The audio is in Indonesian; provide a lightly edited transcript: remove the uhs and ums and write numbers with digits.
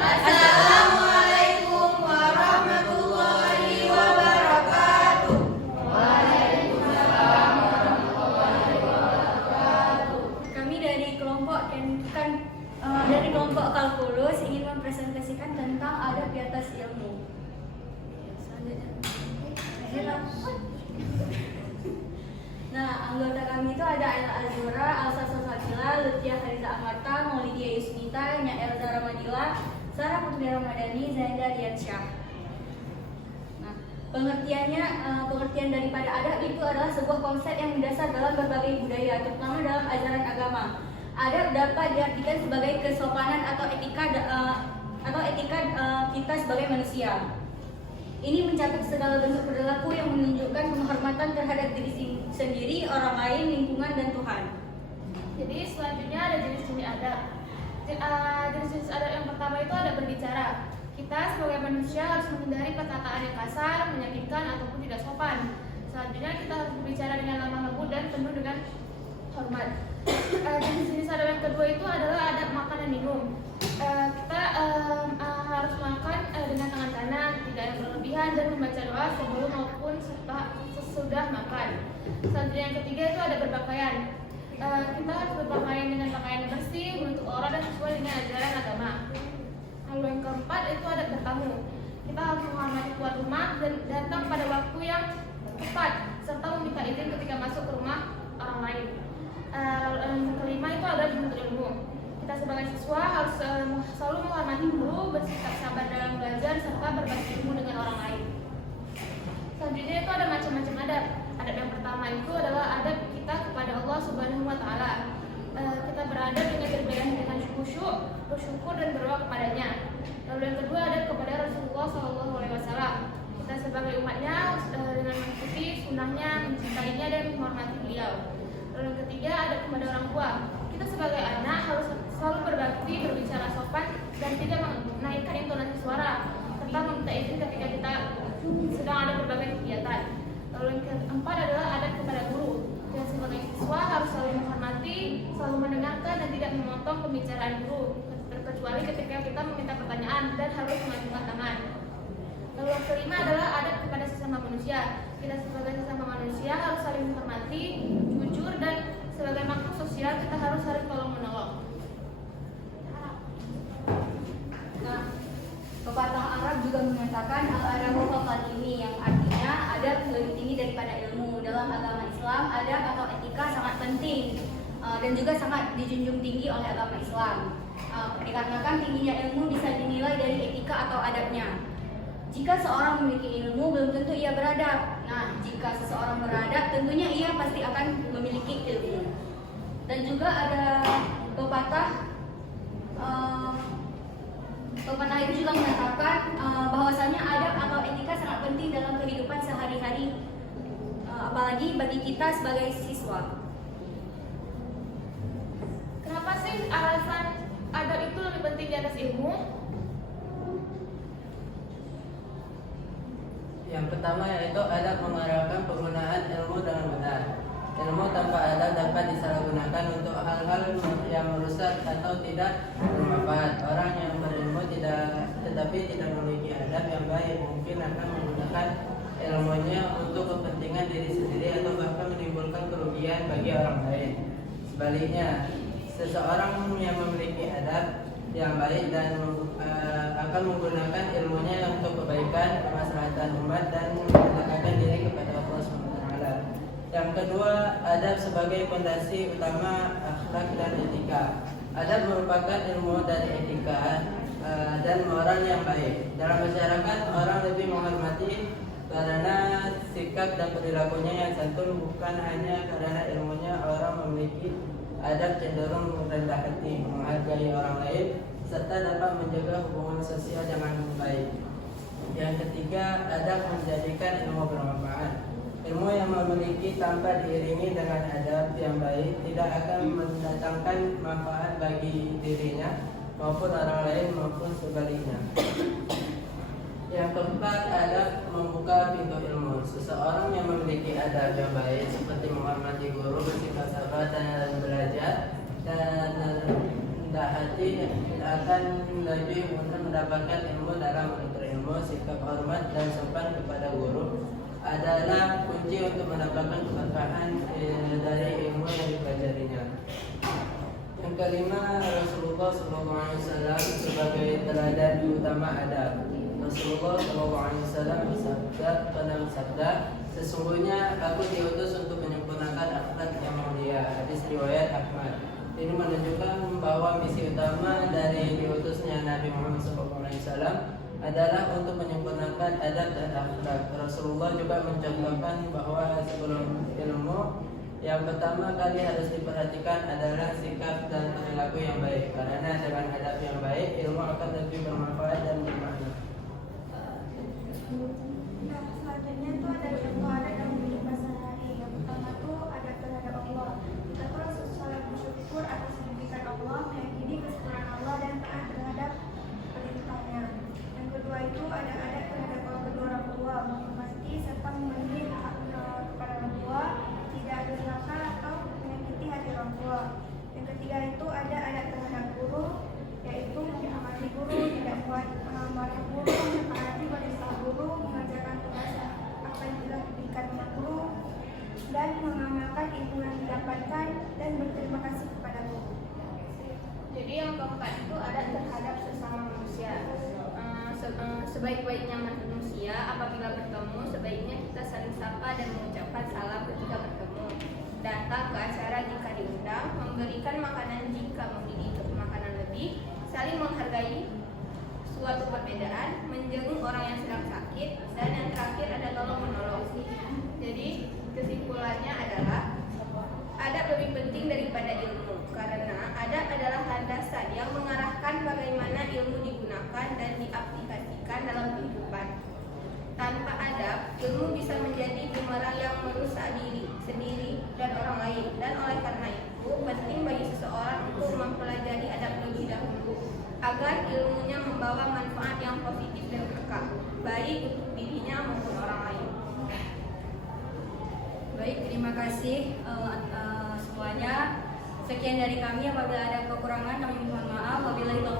Assalamualaikum warahmatullahi wabarakatuh. Kami dari kelompok kalkulus ingin mempresentasikan tentang adab di atas ilmu. Nah, anggota kami itu ada Ayla Azura, Alsa Sosakila, Lutfia Hariza Amarta, Maulidia Yusnita, Nya Elza Ramadila, Sarah Putri Ramadhani, Zainda Riyadsyah. Nah, pengertian daripada adab itu adalah sebuah konsep yang mendasar dalam berbagai budaya, terutama dalam ajaran agama. Adab dapat diartikan sebagai kesopanan atau etika kita sebagai manusia. Ini mencakup segala bentuk perilaku yang menunjukkan penghormatan terhadap diri sendiri, orang lain, lingkungan, dan Tuhan. Jadi selanjutnya ada jenis-jenis adab. Jenis-jenis adab yang pertama itu adab berbicara. Kita sebagai manusia harus menghindari perkataan yang kasar, menyakitkan, ataupun tidak sopan. Selanjutnya kita harus berbicara dengan lemah lembut dan penuh dengan hormat. Jenis-jenis adab yang kedua itu adalah adab makan dan minum. Kita harus makan dengan tangan kanan, tidak yang berlebihan, dan membaca doa sebelum maupun sesudah makan. Selanjutnya yang ketiga itu ada berpakaian. Kita harus berpakaian dengan pakaian bersih, menutup aurat dan sesuai dengan ajaran agama. Lalu yang keempat itu ada bertamu. Kita harus menghormati tuan rumah dan datang pada waktu yang tepat, serta meminta izin ketika masuk ke rumah orang lain. Yang kelima itu ada menuntut ilmu. Kita sebagai siswa harus selalu menghormati guru, bersikap sabar dalam belajar, serta berbagi ilmu dengan orang lain. Selanjutnya itu ada macam-macam adab. Adab yang pertama itu adalah adab kita kepada Allah Subhanahu wa Ta'ala. Kita beradab dengan khusyuk, bersyukur dan berdoa kepadanya. Lalu yang kedua adab kepada Rasulullah SAW. Kita sebagai umatnya dengan mengikuti sunnahnya, mencintainya dan menghormati beliau. Lalu yang ketiga adab kepada orang tua. Kita sebagai anak harus selalu berbakti, berbicara sopan dan tidak menaikkan intonasi suara, serta meminta izin ketika kita sedang ada berbagai kegiatan. Lalu yang keempat adalah adab kepada guru. Kita sebagai siswa harus selalu menghormati, selalu mendengarkan dan tidak memotong pembicaraan guru, terkecuali ketika kita meminta pertanyaan dan harus mengangkat tangan. Lalu yang kelima adalah adab kepada sesama manusia. Kita sebagai sesama manusia harus saling menghormati, jujur, dan sebagai makhluk sosial kita harus saling tolong menolong. Nah, pepatah Arab juga menyatakan al-adabu fawqal ilmi, yang artinya adab lebih tinggi daripada ilmu. Dalam agama Islam, adab atau etika sangat penting dan juga sangat dijunjung tinggi oleh agama Islam. Dikarenakan tingginya ilmu bisa dinilai dari etika atau adabnya. Jika seorang memiliki ilmu, belum tentu ia beradab. Nah, jika seseorang beradab, tentunya ia pasti akan memiliki ilmu. Dan juga ada pepatah itu juga menyatakan bahwasanya adab atau etika sangat penting dalam kehidupan sehari-hari, apalagi bagi kita sebagai siswa. Kenapa sih alasan adab itu lebih penting di atas ilmu? Yang pertama yaitu adab mengarahkan penggunaan ilmu dengan benar. Ilmu tanpa adab dapat disalahgunakan untuk hal-hal yang merusak atau tidak bermanfaat. Orang yang berilmu tetapi tidak memiliki adab yang baik mungkin akan menggunakan ilmunya untuk kepentingan diri sendiri atau bahkan menimbulkan kerugian bagi orang lain. Sebaliknya, seseorang yang memiliki adab yang baik dan akan menggunakan ilmunya untuk kebaikan, kemaslahatan umat dan mendekatkan diri kepada Allah SWT. Yang kedua, adab sebagai fondasi utama akhlak dan etika. Adab merupakan ilmu dari etika dan moral yang baik. Dalam masyarakat, orang lebih menghormati karena sikap dan perilakunya yang santun, bukan hanya karena ilmunya. Orang memiliki adab cenderung rendah hati, menghargai orang lain, serta dapat menjaga hubungan sosial dengan baik. Yang ketiga, adab menjadikan ilmu bermanfaat. Ilmu yang memiliki tanpa diiringi dengan adab yang baik tidak akan mendatangkan manfaat bagi dirinya maupun orang lain maupun sebaliknya. Yang keempat, adab membuka pintu ilmu. Seseorang yang memiliki adab yang baik seperti menghormati guru, bersikap sabar dan belajar rendah hati akan lebih mudah mendapatkan ilmu. Dalam menuntut ilmu, sikap hormat dan sopan kepada guru adalah kunci untuk mendapatkan keberkahan dari ilmu yang dipelajarinya. Yang kelima, Rasulullah SAW sebagai teladan utama adab. Rasulullah SAW bersabda, sesungguhnya aku diutus untuk menyempurnakan akhlak yang mulia. Hadis riwayat Ahmad. Ini menunjukkan bahwa misi utama dari diutusnya Nabi Muhammad SAW adalah untuk menyempurnakan adab dan akhlak. Rasulullah juga mencontohkan bahwa sebelum ilmu, yang pertama kali harus diperhatikan adalah sikap dan perilaku yang baik. Karena dengan adab yang baik, ilmu akan lebih bermanfaat dan bermakna. Nah, selanjutnya itu ada contoh adat dalam kehidupan sehari-hari. Yang pertama itu adat terhadap Allah. Kita tuh harus saling bersyukur atas kebaikan Allah, meyakini kesempurnaan Allah dan taat terhadap perintahnya. Yang kedua itu ada adat terhadap kedua orang tua, menghormati serta memenuhi hak kepada orang tua, tidak durhaka atau menyakiti hati orang tua. Yang ketiga itu ada adat terhadap guru, yaitu menghormati guru, tidak marah guru, mentaati perintah guru, mengerjakan tugas apa yang telah diberikan oleh guru, dan mengamalkan ilmu yang didapatkan dan berterima kasih kepada guru. Jadi yang keempat itu adat terhadap sesama manusia. Sebaik-baiknya manusia apabila bertemu, sebaiknya kita saling sapa dan mengucapkan salam ketika bertemu. Datang ke acara jika diundang, memberikan makanan jika memiliki makanan lebih, saling menghargai suatu perbedaan, menjenguk orang yang sedang sakit, dan yang terakhir ada tolong menolong. Jadi kesimpulannya adalah adab lebih penting daripada ilmu, karena adab adalah landasan yang mengarahkan bagaimana ilmu digunakan dan diaplikasikan dalam kehidupan. Tanpa adab, ilmu bisa menjadi bumerang yang merusak diri sendiri dan orang lain. Dan oleh karena itu, penting bagi seseorang untuk mempelajari adab lebih dahulu, agar ilmunya membawa manfaat yang positif dan berkah, baik untuk dirinya maupun orang lain. Baik, terima kasih semuanya. Sekian dari kami. Apabila ada kekurangan, kami mohon maaf. Wabillahi taufiq